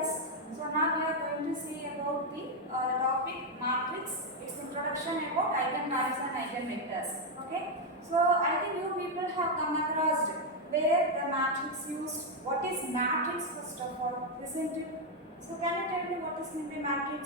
guys. So now we are going to see about the topic matrix, its introduction about eigenvalues and eigenvectors. Okay. So I think you people have come across where the matrix used. What is matrix first of all, isn't it? So can you tell me what is meant by matrix?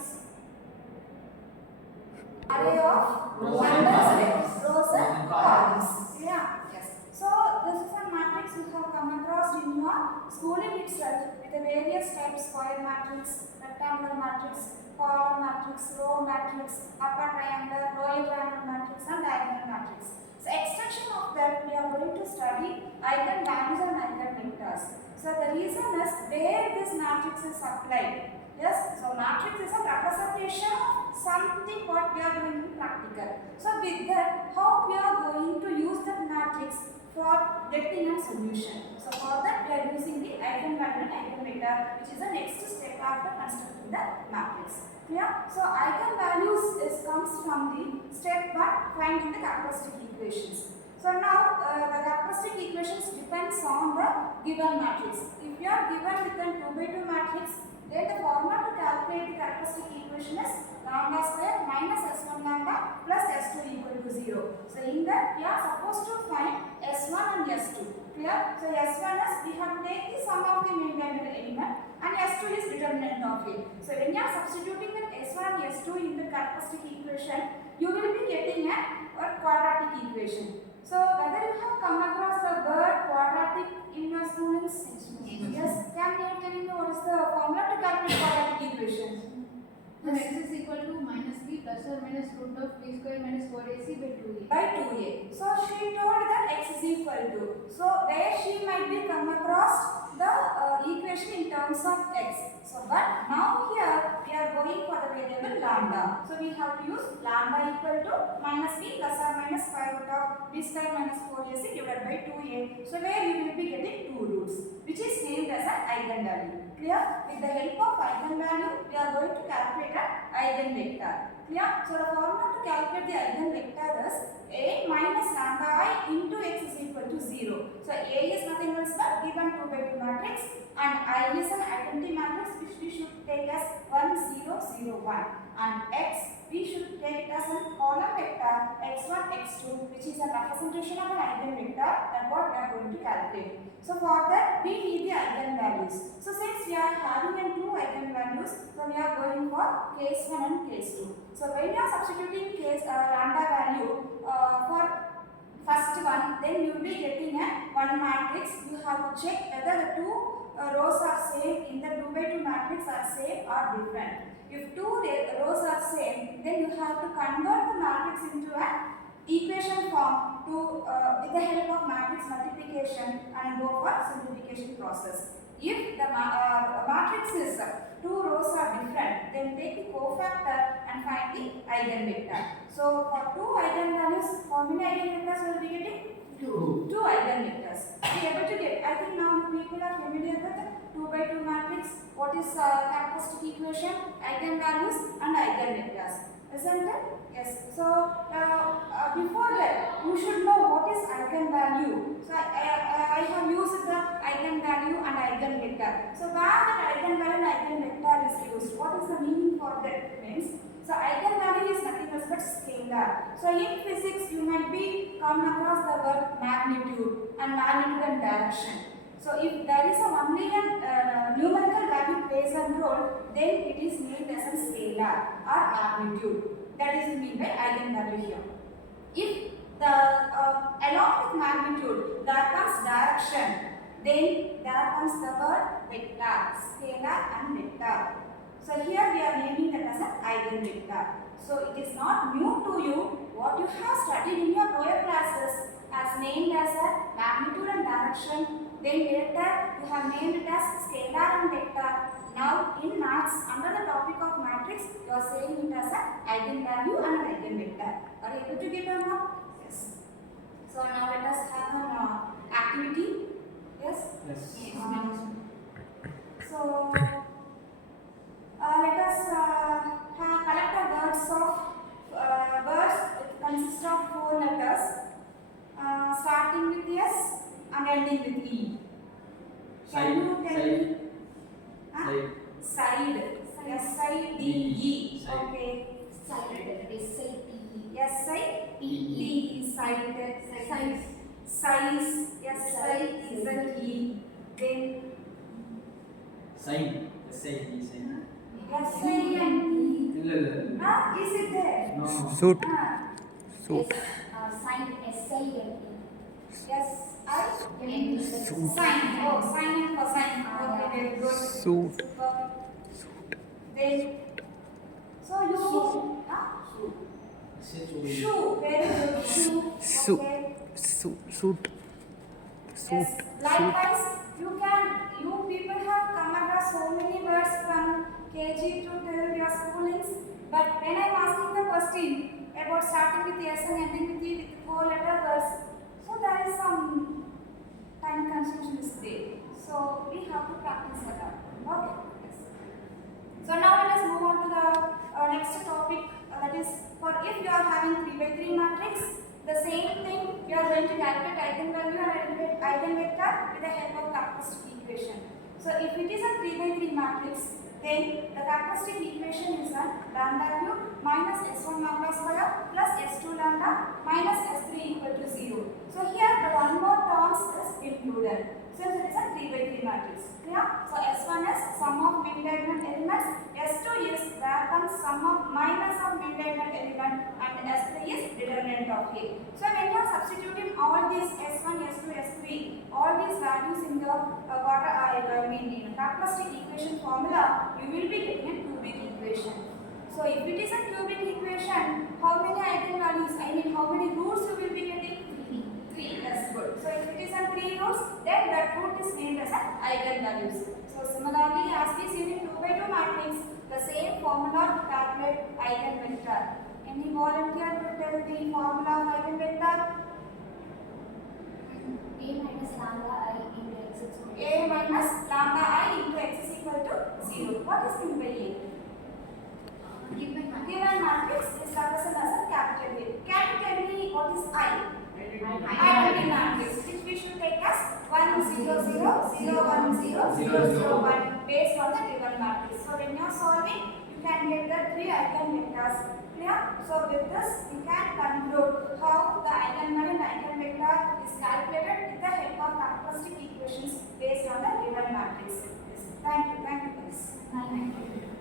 Array of rows and columns. Yeah. Yes. So this is a matrix you have come across in your schooling itself with the various types: square matrix, rectangular matrix, column matrix, row matrix, upper triangle, lower triangle matrix, and diagonal matrix. So extension of that we are going to study eigenvalues and eigenvectors. So the reason is where this matrix is applied. Yes, so matrix is a representation of something what we are doing in practical. So with that, how we are going to use that matrix for getting a solution. So for that, we are using the eigenvalue and eigenvector, which is the next step after constructing the matrix. Clear? So eigenvalues comes from the step 1, finding the characteristic equations. So now the characteristic equations depends on the given matrix. If you are given with a 2 by 2 matrix, then the formula to calculate the characteristic equation is lambda square minus s1 lambda plus s2 equal to 0. So in that we are supposed to find s1 and s2. Clear? So s1 is we have to take the sum of the main diagonal element and s2 is determinant of it. So when you are substituting the s1 and s2 in the characteristic equation, you will be getting a quadratic equation. So whether you have come across the word quadratic in your schoolings? Yes. Can you tell me what is the formula to calculate quadratic equation? When x is equal to minus b plus or minus root of b square minus 4ac by 2a. By 2a. So she told that x is equal to. So where she might be come across the equation in terms of x. So but now here we are going for the variable lambda. So we have to use lambda equal to minus b plus or minus square root of b square minus 4ac divided by 2a. So where we will be getting 2 roots, which is named as an eigenvalue. Clear? With the help of eigenvalue, we are going to calculate an eigenvector. Clear? So the formula to calculate the eigenvector is a minus lambda I into x is equal to 0. So a is nothing else but given 2 by 2 matrix and I is an identity matrix which we should take as 1 0 0 1, and x we should take it as a column vector x1 x2, which is a representation of an eigenvector, and what we are going to calculate. So for that we need the eigenvalues. So since we are having 2 eigenvalues, so we are going for case 1 and case 2. So when you are substituting case lambda value for first one, then you will be getting a one matrix. You have to check whether the 2 rows are same in the 2 by 2 matrix are same or different. If 2 rows are same, then you have to convert the matrix into an equation form to with the help of matrix multiplication and go for simplification process. If the matrix is 2 rows are different, then take the cofactor and find the eigenvector. So for 2 eigenvalues, how many eigenvectors will be getting? 2 eigenvectors. We are able to get. I think now people are familiar with the 2 by 2 matrix. What is characteristic equation, eigenvalues and eigenvectors, isn't it? Yes. So before that, you should know what is eigenvalue. So I have used the eigenvalue and eigenvector. So where that eigenvalue and eigenvector is used, what is the meaning for that means? So eigenvalue is nothing else but scalar. So in physics, you might be come across the word magnitude and direction. So if there is only a numerical value plays a role, then it is named as a scalar or magnitude. That is meant by eigenvalue here. If the along with magnitude there comes direction, then there comes the word vector, scalar and vector. So here we are naming that as an eigenvector. So it is not new to you. What you have studied in your lower classes as named as a magnitude and direction. Then later you have named it as scalar and vector. Now in maths, under the topic of matrix, you are saying it as an eigenvalue and an eigenvector. Are you able to get or not? Yes. So now let us have an activity. Yes? Yes. So let us collect the words of words. It consists of 4 letters, starting with S and ending with E. Can you tell me? Side. S-I-D-E. Side. Okay. Side. S-I-T-E. S-I-D-E. Side. Size. Size. S-I-Z-E. Then Sign. S-I-N. Sign. S-I-N-E. இல்ல இல்ல. Is it there? No. Suit. Ah. Suit. Sign. S-I-N-E. S-I-N-E. Suit. Sign. Oh, sign and cosine. Okay, very good. Suit. Super. Then, so you huh? Shoe. Very good. Shoe. Suit. Okay. Suit. Yes. Likewise, you people have come across so many words from KG to till your schoolings. But when I'm asking the question about starting with S and ending with E with 4-letter words, so there is some time consumption is there. So we have to practice that out. Okay. Yes. So now let us move on to the next topic. That is, for if you are having 3x3 matrix, the same thing you are going to calculate eigenvalue and eigenvector with the help of characteristic equation. So if it is a 3x3 matrix, then the characteristic equation is a lambda cube minus s1 lambda square plus s2 lambda minus s3 equal to 0. So here the one more terms is included. So it is a 3x3 matrix. Clear? So s1 is sum of min diagonal elements, s2 is where comes sum of minus of min diagonal element, and s3 is determinant of A. So when you are substituting all these s1, s2, s3, all these values in the characteristic equation formula, you will be getting a cubic equation. So if it is a cubic equation, how many eigenvalues, how many roots you will be getting? 3. That's good. So if it is a 3 roots, then that root is named as an eigenvalues. So similarly, as we see in 2x2 matrix, the same formula to calculate eigenvector. Any volunteer to tell the formula of eigenvector? A minus lambda I into x is equal to A minus lambda I into x is equal to 0. What is meant by A? given Given matrix is represented as a capital A. Can you tell me what is I? Identity matrix, which we should take as 1 0 0 0 1 0 0 0 1 based on the given matrix. So when you are solving, you can get the 3 eigenvectors. Clear? So with this, you can conclude how the eigenvalue and eigenvector is calculated with the help of characteristic equations based on the given matrix. Yes. Thank you. Thank you, guys. Thank you.